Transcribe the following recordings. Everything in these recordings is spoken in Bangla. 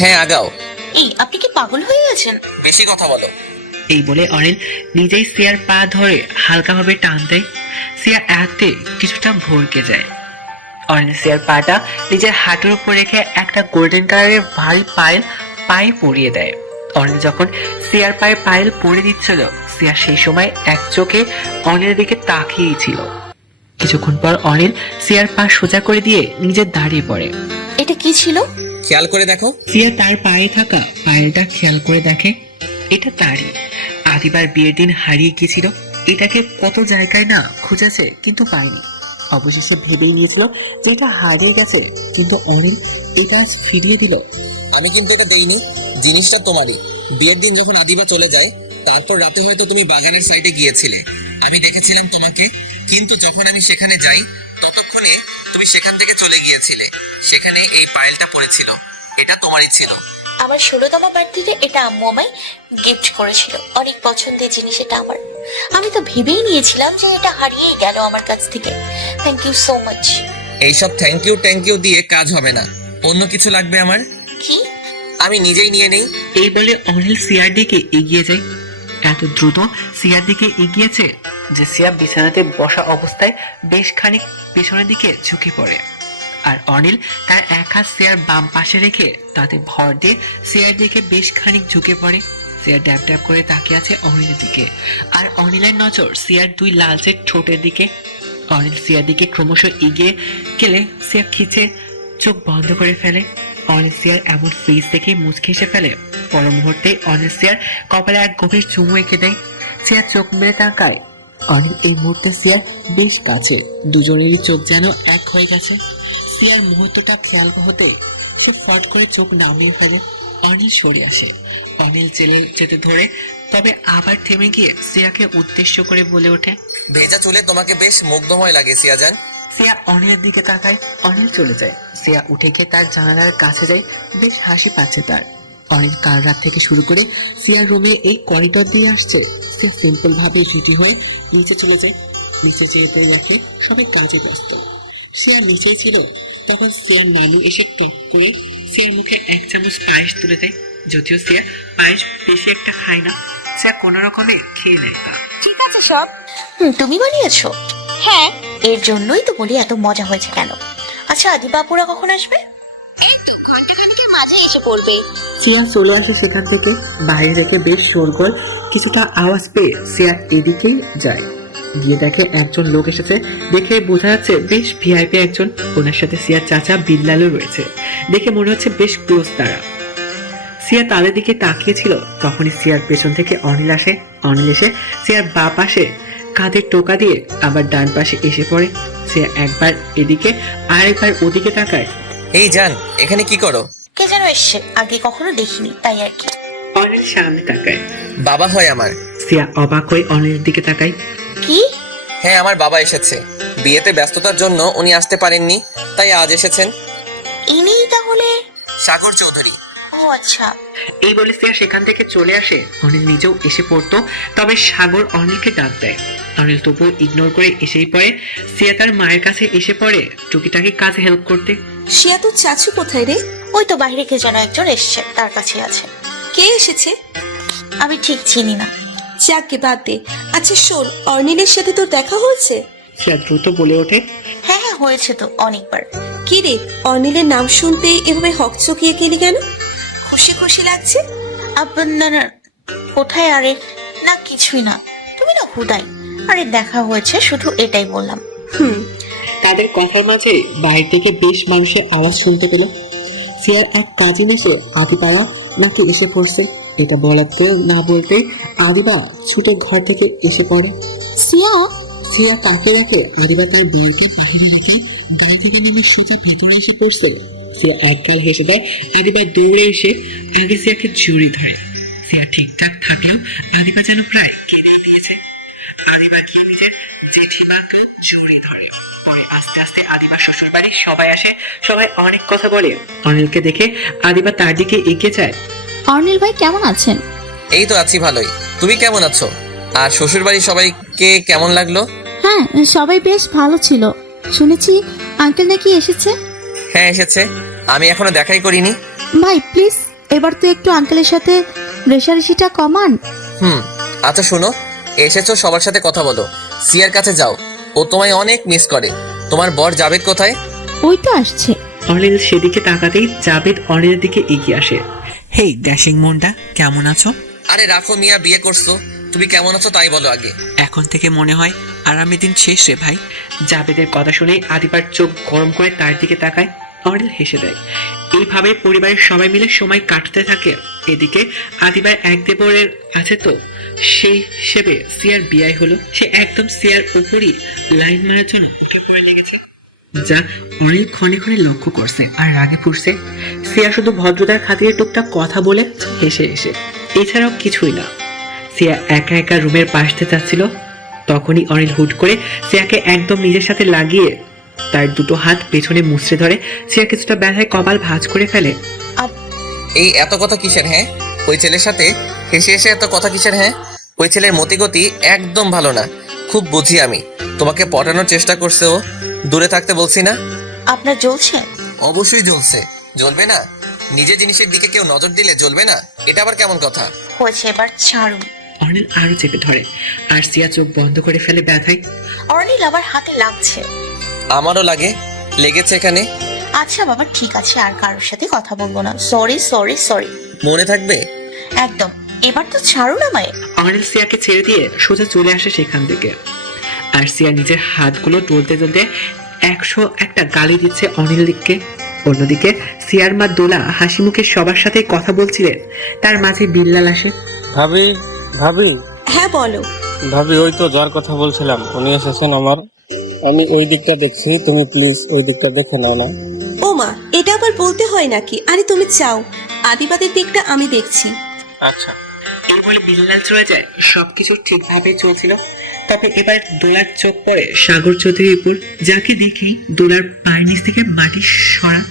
হ্যাঁ আগাও। এই আপনি কি পাগল হয়ে গেছেন? বেশি কথা বলো। এই বলে অনিল নিজেই সিয়ার পা ধরে হালকাভাবে টান দেয়। সিয়া এতে কিছুটা ভরকে যায়। অনিল সিয়ার পাটা নিজের হাঁটুর উপর রেখে একটা গোল্ডেন কালারের ভারী পায়েল পায়ে পরিয়ে দেয়। অনিল যখন সিয়ার পায়ে পায়েল পরিয়ে দিচ্ছিল, সিয়া সেই সময় এক চোখে অনিলের দিকে তাকিয়েই ছিল। কিছুক্ষণ পর অনিল সিয়ার পা সোজা করে দিয়ে নিজে দাঁড়িয়ে পড়ে। এটা কি ছিল? খেয়াল করে দেখো। সিয়া তার পায়ে থাকা পায়েলটা খেয়াল করে দেখে এটা তারই। আদিবার বিয়ের দিন হারিয়ে গিয়েছিল। এটাকে কত জায়গায় না খুঁজেছে কিন্তু পায়নি। অবশেষে ভেবেই নিয়েছিল যে এটা হারিয়ে গেছে, কিন্তু অনিল এটা আজ ফিরিয়ে দিল। আমি কিন্তু এটা দেইনি, জিনিসটা তোমারই। বিয়ের দিন যখন আদিবা চলে যায়, তারপর রাতে হয়তো তুমি বাগানের সাইডে গিয়েছিলে। আমি দেখেছিলাম তোমাকে, কিন্তু যখন আমি সেখানে যাই ততক্ষণে তুমি সেখান থেকে চলে গিয়েছিলে। সেখানে এই পায়েলটা পড়েছিল, এটা তোমারই ছিল। আমার 16তম বার্থডেতে এটা আম্মু আমায় গিফট করেছিল। অনেক পছন্দের জিনিস এটা আমার। আমি তো ভেবেই নিয়েছিলাম যে এটা হারিয়েই গেল আমার কাছ থেকে। Thank you so much. এইসব থ্যাংক ইউ দিয়ে কাজ হবে না, অন্য কিছু লাগবে আমার। কি? আমি নিজেই নিয়ে নেই। এই বলে অনিল সিয়ার দিকে এগিয়ে যায়। এত দ্রুত সিয়ার দিকে এগিয়েছে যে সিয়া বিছানাতে বসা অবস্থায় বেশ খানিক পেছনের দিকে ঝুঁকে পড়ে। আর অনিল তার এক হাত সিয়ার বাম পাশে রেখে তাতে ভর দিয়ে সিয়ার দিকে বেশ খানিক ঝুঁকে পড়ে। সিয়ার ড্যাব ড্যাব করে তাকিয়ে আছে অনিলের দিকে, আর অনিলের নজর সিয়ার দুই লালচে ঠোঁটের দিকে। অনিল সিয়ার দিকে ক্রমশ এগিয়ে গেলে সিয়া খিচে চোখ বন্ধ করে ফেলে। অনিল সিয়ার এমন ফেস দেখে মুচকে এসে ফেলে। পর মুহূর্তে অনিল সিয়ার কপালে এক গভীর চুমু এঁকে দেয়। সিয়ার চোখ মেলে তাকায়। অনিল এই মুহূর্তে সিয়ার বেশ কাছে, দুজনেরই চোখ যেন এক হয়ে গেছে। সিয়ার মুহূর্তটা খেয়াল হতে সে ফট করে চোখ নামিয়ে ফেলে। অনিল সরে আসে। অনিল জেলে যেতে ধরে, তবে আবার থেমে গিয়ে সিয়াকে উদ্দেশ্য করে বলে ওঠে, ভেজা চুলে তোমাকে বেশ মুগ্ধময় লাগে সিয়াজান। সিয়া অনিলের দিকে তাকায়। অনিল চলে যায়। সিয়া উঠে গিয়ে তার জানালার কাছে যায়। বেশ হাসি পাচ্ছে তার। অনিল কাল রাত থেকে শুরু করে সিয়ার রুমে এই করিডর দিয়ে আসছে। সিয়া সিম্পল ভাবে রেডি হয়ে নিচে চলে যায়। নিচে যেতে দেখে সবাই কাজে ব্যস্ত। সিয়া নিচেই ছিল, তখন সিয়ার নানু এসে টক করে সিয়ার মুখে এক চামচ পায়েস তুলে দেয়। যদিও সিয়া পায়েস বেশি একটা খায় না, সিয়া কোনো রকমে খেয়ে নেয় তা। ঠিক আছে সব। তুমি বানিয়েছো? হ্যাঁ। এর জন্যই তো বলি এত মজা হয়েছে কেন। আচ্ছা আদিবাপুরা কখন আসবে? এই তো ঘন্টা খানেকের মাঝে এসে পড়বে। সিয়া চলে আসে সেখান থেকে। বাইরে থেকে বেশ শোরগোল, কিছুটা আওয়াজ পেয়ে সিয়া এদিকেই যায়। গিয়ে দেখে একজন লোক এসেছে। দেখে বোঝা যাচ্ছে বেশ ভিআইপি একজন। ওনার সাথে সিয়ার চাচা বিল্লালও রয়েছে। দেখে মনে হচ্ছে বেশ ক্লোজ তারা। সিয়া তাদের দিকে তাকিয়েছিল, তখনই সিয়ার পেছন থেকে অনিল আসে। অনিল এসে সিয়ার বাঁ পাশে কাঁধে টোকা দিয়ে আবার ডান পাশে এসে পড়ে। সিয়া একবার এদিকে আর একবার ওদিকে তাকায়। এই জান, এখানে কি করো? কে যেন এসছে, আগে কখনো দেখিনি তাই আর কি। অনিল সামনে তাকায়। বাবা হয় আমার। সিয়া অবাক হয়ে অনিলের দিকে তাকায়। কি? হ্যাঁ, আমার বাবা এসেছে। বিয়েতে ব্যস্ততার জন্য উনি আসতে পারেননি, তাই আজ এসেছেন। ইনিই তাহলে? সাগর চৌধুরী। ও আচ্ছা। এই বলে সিয়া সেখান থেকে চলে আসে। অনিল নিজেও এসে পড়তো, তবে সাগর অনিলকে ডাক দেয়। অনিল তবুও ইগনোর করে এসেই পড়ে। সিয়া তার মায়ের কাছে এসে পড়ে টুকিটাকি কাজে হেল্প করতে। শিয়া তোর চাচু কোথায় রে? ওই তো বাইরে কে যেন একজন এসছে, তার কাছে আছে। কে এসেছে? আমি ঠিক চিনি না। যাকে বাদ দে। আচ্ছা শোন, অর্নিলের সাথে তোর দেখা হয়েছে? সিয়া দ্রুত বলে ওঠে, হ্যাঁ হ্যাঁ হয়েছে তো অনেকবার। কি রে, অর্নিলের নাম শুনতে এভাবে হকচকিয়ে গেলি কেন? খুশি খুশি লাগছে? না না, কোথায়? আরে না, কিছুই না। তুমি না হুদাই। আরে দেখা হয়েছে, শুধু এটাই বললাম। তাদের কথার মাঝে বাইরে থেকে বেশ মানুষের আওয়াজ শুনতে পেল। সিয়ার এক কাজিন এসে আদিপাড়া নাকি এসে পড়ছে। এটা বলাতে না বলতে আদিবা ছুটে ঘর থেকে এসে পড়ে। সিয়া, সিয়া তাকে দেখে আদিবা তার বউকে বাহিরে রেখে গাড়ি থেকে নেমে সোজা ভেতরে এসে পড়ছে। সিয়া একগাল হেসে দেয়। আদিবা দৌড়ে এসে আগে সিয়াকে জড়িয়ে ধরে। সিয়া ঠিকঠাক থাকলেও আদিবা যেন প্রায় কেঁদেই দিয়েছে। আদিবা গিয়ে নিজের জেঠিমাকে জড়িয়ে ধরে। পরে আস্তে আস্তে আদিবা শ্বশুর বাড়ির সবাই আসে। সবাই অনেক কথা বলে। অনিলকে দেখে আদিবা তার দিকে এগিয়ে যায়। অর্নিল ভাই কেমন আছেন? এই তো আছি ভালোই। তুমি কেমন আছো? আর শ্বশুর বাড়ির সবাইকে কেমন লাগলো? হ্যাঁ, সবাই বেশ ভালো ছিল। শুনেছি আঙ্কেল নাকি এসেছে। হ্যাঁ এসেছে, আমি এখনো দেখাই করিনি। ভাই প্লিজ এবার তো একটু আঙ্কেলের সাথে রেশারেশিটা কমান। আচ্ছা শোনো, এসেছো সবার সাথে কথা বলো। সিয়ার কাছে যাও, ও তোমায় অনেক মিস করে। তোমার বর জাবেদ কোথায়? ওই তো আসছে। অনিল সেদিকে তাকাতেই জাবেদ অনিলের দিকে এগিয়ে আসে। হেই ড্যাশিং মুন্ডা, কেমন আছো? আরে রাখো মিয়া, বিয়ে করছো, তুমি কেমন আছো তাই বলো আগে। এখন থেকে মনে হয় আরামী দিন শেষ রে ভাই। জাবেদের কথা শুনে আদিবার চোখ গরম করে তার দিকে তাকায়। অনিল হেসে দেয়। এইভাবে পরিবারের সবাই মিলে সময় কাটতে থাকে। এদিকে আদিবার এক দেবরের আছে তো, সেই হিসেবে সিয়ার বিয়ে হলো। সে একদম সিয়ার উপরই লাইন মারার জন্য উঠে পড়ে লেগেছে, যা অনিল ক্ষণে ক্ষণে লক্ষ্য করছে আর রাগে ফুটছে। সিয়া শুধু ভদ্রতার খাতিরে টুকটাক কথা বলে হেসে এসে, এছাড়াও কিছুই না। সিয়া একা একা রুমের পাশ দিয়ে যাচ্ছিল, তখনই অনিল হুট করে সিয়াকে একদম নিজের সাথে লাগিয়ে তার দুটো হাত পেছনে মুচড়ে ধরে। সিয়া কিছুটা ব্যথায় কপাল ভাঁজ করে ফেলে। এই এত কথা কিসের? হ্যাঁ, ওই ছেলের সাথে হেসে হেসে এত কথা কিসের? হ্যাঁ, ওই ছেলের মতিগতি একদম ভালো না, খুব বুঝি আমি। তোমাকে পটানোর চেষ্টা করছে ও, দূরে থাকতে বলছি না? আপনার জ্বলছে? অবশ্যই জ্বলছে, জ্বলবে না? নিজের জিনিসের দিকে কেউ নজর দিলে জ্বলবে না? এটা আবার কেমন কথা? হয়েছে, এবার ছাড়ুন। অনিল আরো চেপে ধরে আর সিয়া চোখ বন্ধ করে ফেলে ব্যথায়। অর্নিল আমার হাতে লাগছে। আমারও লাগে, লেগেছে এখানে। আচ্ছা বাবা, ঠিক আছে, আর কারোর সাথে কথা বলবো না। Sorry sorry sorry. মনে থাকবে? একদম। এবার তো ছাড়ুন আমায়। অনিল সিয়াকে ছেড়ে দিয়ে সোজা চলে আসে সেখান থেকে। আর সিয়া নিজের হাতগুলো তুলতে তুলতে 101টা গালি দিচ্ছে অনিলকে। অন্যদিকে সিয়ার মা দোলা হাসি মুখে সবার সাথে কথা বলছিলেন। তার মাঝে বিল্লাল আসে। ভাবি, ভাবি, হ্যাঁ বলো। ভাবি, ওই তো যার কথা বলছিলাম উনি এসেছেন। আমি ওই দিকটা দেখছি, তুমি প্লিজ ওই দিকটা দেখে নাও না। ও মা, এটা আবার বলতে হয় নাকি? আরে তুমি চাও, আদিবাদের দিকটা আমি দেখছি। আচ্ছা। এই বলে বিল্লাল চলে যায়। সবকিছু ঠিকভাবে চলছিল, তবে এবার দোলার চোখ পড়ে সাগর চৌধুরীর উপর, যাকে দেখি দোলার পায়ের নিচ থেকে মাটি সরা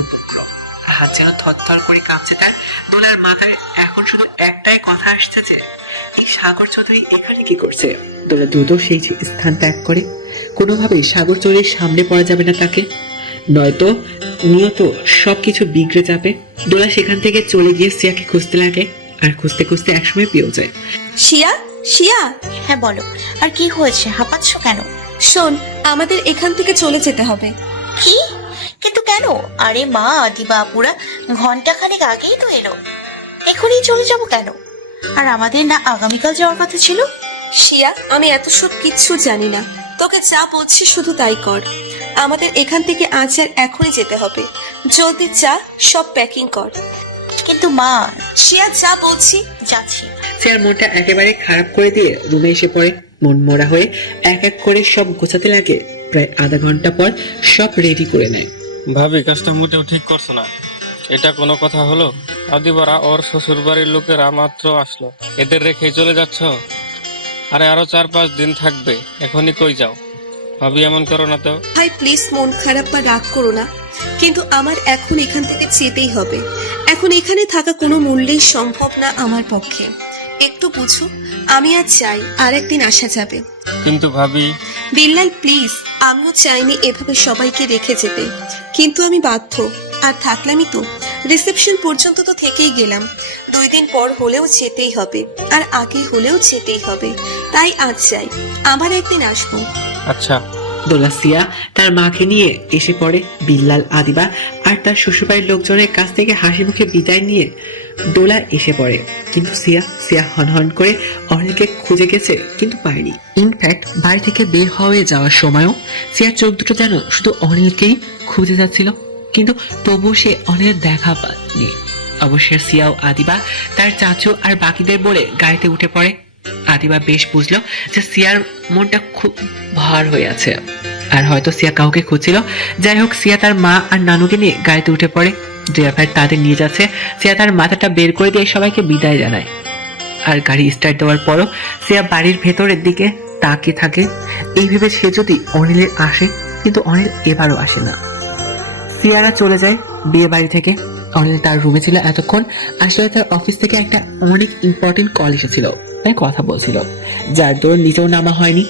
উপক্রম। হাত যেন থরথর করে কাঁপছে তার। দোলার মাথায় এখন শুধু একটাই কথা আসছে যে এই সাগর চৌধুরী এখানে কি করছে। দোলা দ্রুত সেই স্থান ত্যাগ করে। কোনোভাবেই সাগর চৌধুরীর সামনে পড়া যাবে না তাকে, নয়তো নিয়ত সবকিছু বিগড়ে যাবে। দোলা সেখান থেকে চলে গিয়ে সিয়াকে খুঁজতে লাগে, আর খুঁজতে খুঁজতে একসময় পেয়েও যায়। শিয়া, শিয়া, হ্যাঁ বলো, আর কি হয়েছে? হাঁপাচ্ছ কেন? শোন, আমাদের এখান থেকে চলে যেতে হবে। কি? কিন্তু কেন? আরে মা, দিবা আপুরা ঘন্টাখানেক আগেই তো এলো, এখনই চলে যাব কেন? আর আমাদের না আগামীকাল যাওয়ার কথা ছিল? শিয়া, আমি এত সব কিচ্ছু জানি না, তোকে যা বলছি শুধু তাই কর। আমাদের এখান থেকে আজ আর এখনই যেতে হবে। জলদি যা, সব প্যাকিং কর। কিন্তু মা। শিয়া, যা বলছি। যাচ্ছি। সিয়ার মনটা একেবারে খারাপ করে দিয়ে রুমে এসে পড়ে। মন মরা হয়ে এক এক করে সব গোছাতে লাগে। প্রায় আধা ঘন্টা পর সব রেডি করে নেয়। ভাবি, কাজটা মোটেও ঠিক করছো না। এটা কোনো কথা হলো? আদিবারা ওর শ্বশুর বাড়ির লোকেরা মাত্র আসলো, এদের রেখে চলে যাচ্ছ? আরে আরো 4-5 দিন থাকবে, এখনই কই যাও? ভাবি, এমন করো না তো। ভাই প্লিজ, মন খারাপ বা রাগ করো না, কিন্তু আমার এখন এখান থেকে যেতেই হবে। এখন এখানে থাকা কোনো মূল্যেই সম্ভব না আমার পক্ষে। একটু বুঝো, আমি আর চাই আর একদিন আসা যাবে। কিন্তু ভাবি। বিল্লাল প্লিজ, আমিও চাইনি এভাবে সবাইকে রেখে যেতে, কিন্তু আমি বাধ্য। আর থাকলামই তো, রিসেপশন পর্যন্ত তো থেকেই গেলাম। 2 দিন পর হলেও যেতেই হবে, আর আগে হলেও যেতেই হবে। তাই আজ চাই, আবার একদিন আসবো। আচ্ছা। দোলা সিয়া তার মাকে নিয়ে এসে পড়ে। বিল্লাল, আদিবা আর তার শ্বশুরবাড়ির লোকজনের কাছ থেকে হাসি মুখে বিদায় নিয়ে দোলা এসে পড়ে। কিন্তু সিয়া হন করে অনিলকে খুঁজে গেছে, কিন্তু পায়নি। ইনফ্যাক্ট বাড়ি থেকে বের হয়ে যাওয়ার সময়ও সিয়ার চোখ দুটো যেন শুধু অনিলকেই খুঁজে যাচ্ছিল, কিন্তু তবুও সে অনিলের দেখা পায়নি। অবশ্যই সিয়া ও আদিবা তার চাচু আর বাকিদের বলে গাড়িতে উঠে পড়ে। আদিবা বেশ বুঝলো যে সিয়ার মনটা খুব ভার হয়ে আছে, আর হয়তো সিয়া কাউকে খুঁজছিল। যাই হোক, সিয়া তার মা আর নানুকে নিয়ে গাড়িতে উঠে পড়ে। ড্রাইভার তাদের নিয়ে যাচ্ছে। সিয়া তার মাথাটা বের করে দিয়ে সবাইকে বিদায় জানায়। আর গাড়ি স্টার্ট দেওয়ার পরও সিয়া বাড়ির ভেতরের দিকে তাকিয়ে থাকে, এই ভেবে সে যদি অনিলের আসে, কিন্তু অনিল এবারও আসে না। সিয়ারা চলে যায় বিয়ে বাড়ি থেকে। অনিল তার রুমে ছিল এতক্ষণ। আসলে তার অফিস থেকে একটা অনেক ইম্পর্টেন্ট কল এসেছিল, তাই কথা বলছিল, যার দৌড় নিচেও নামা হয়নি।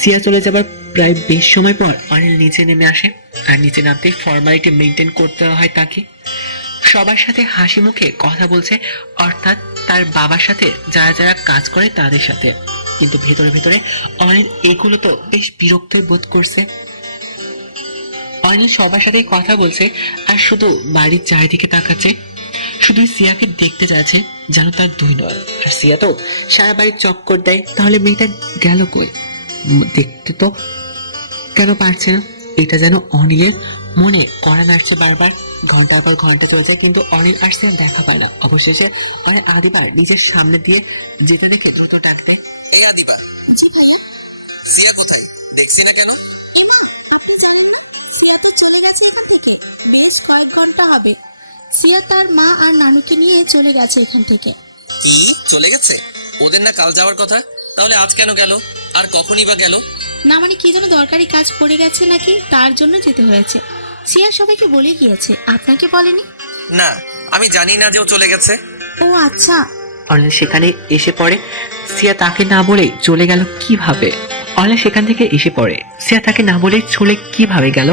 সিয়া চলে যাবার প্রায় বেশ সময় পর অনিল নিচে নেমে আসে, আর নিচে নামতে ফর্মালিটি মেনটেন করতে হয় তাকে। সবার সাথে হাসি মুখে কথা বলছে, অর্থাৎ তার বাবার সাথে যারা যারা কাজ করে তাদের সাথে। কিন্তু ভেতরে ভেতরে অনিল এগুলো তো বেশ বিরক্তই বোধ করছে। অনিল সবার সাথেই কথা বলছে আর শুধু বাড়ির চারিদিকে তাকাচ্ছে, শুধু সিয়াকে দেখতে যাচ্ছে যেন তার দুই নয়। আর সিয়া তো সারা বাড়ির চক্কর দেয়, তাহলে মেয়েটা গেল কই? দেখতে তো কেন পারছে না? এটা যেন অনিলের মনে কড়া নাড়ছে বারবার। ঘন্টার পর ঘন্টা চলে যায় কিন্তু অনিল আর সিয়া দেখা পায় না। অবশেষে আর আদিবার নিজের সামনে দিয়ে যেটা দেখে দ্রুত ডাকতে, এই আদিবা, জি ভাইয়া। সিয়া কোথায়? দেখছি না কেন? এমা, আপনি জানেন না সিয়া তো চলে গেছে এখান থেকে, বেশ কয়েক ঘন্টা হবে। সিয়া তার মা আর নানুকে নিয়ে চলে গেছে এখান থেকে। কি চলে গেছে? ওদের না কাল যাওয়ার কথা, তাহলে আজ কেন গেল? আর কখনই বা গেল? না মানে কি যেন দরকারি কাজ পড়ে গেছে নাকি, তার জন্য যেতে হয়েছে। সিয়া সবাইকে বলে গিয়েছে, আপনাকে বলেনি? না, আমি জানি না যে ও চলে গেছে। ও আচ্ছা। অনিল সেখানে এসে পড়ে। সিয়া তাকে না বলেই চলে গেল কিভাবে? অনিল সেখান থেকে এসে পড়ে, সিয়া তাকে না বলেই চলে কিভাবে গেল?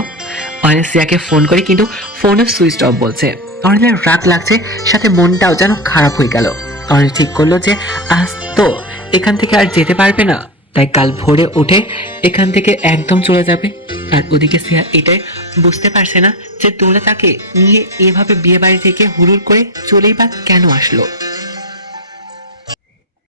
অনিল সিয়াকে ফোন করে কিন্তু ফোনও সুইচ অফ বলছে। অনিলের রাগ লাগছে, সাথে মনটাও যেন খারাপ হয়ে গেল। অনিল ঠিক করলো যে আজ তো এখান থেকে আর যেতে পারবে না, তাই কাল ভোরে উঠে এখান থেকে একদম চলে যাবে। আর ওদিকে সিয়া এটাই বুঝতে পারছে না যে তোলা তাকে নিয়ে এভাবে বিয়ে বাড়ি থেকে হুড়ুর করে চলেই বা কেন আসলো।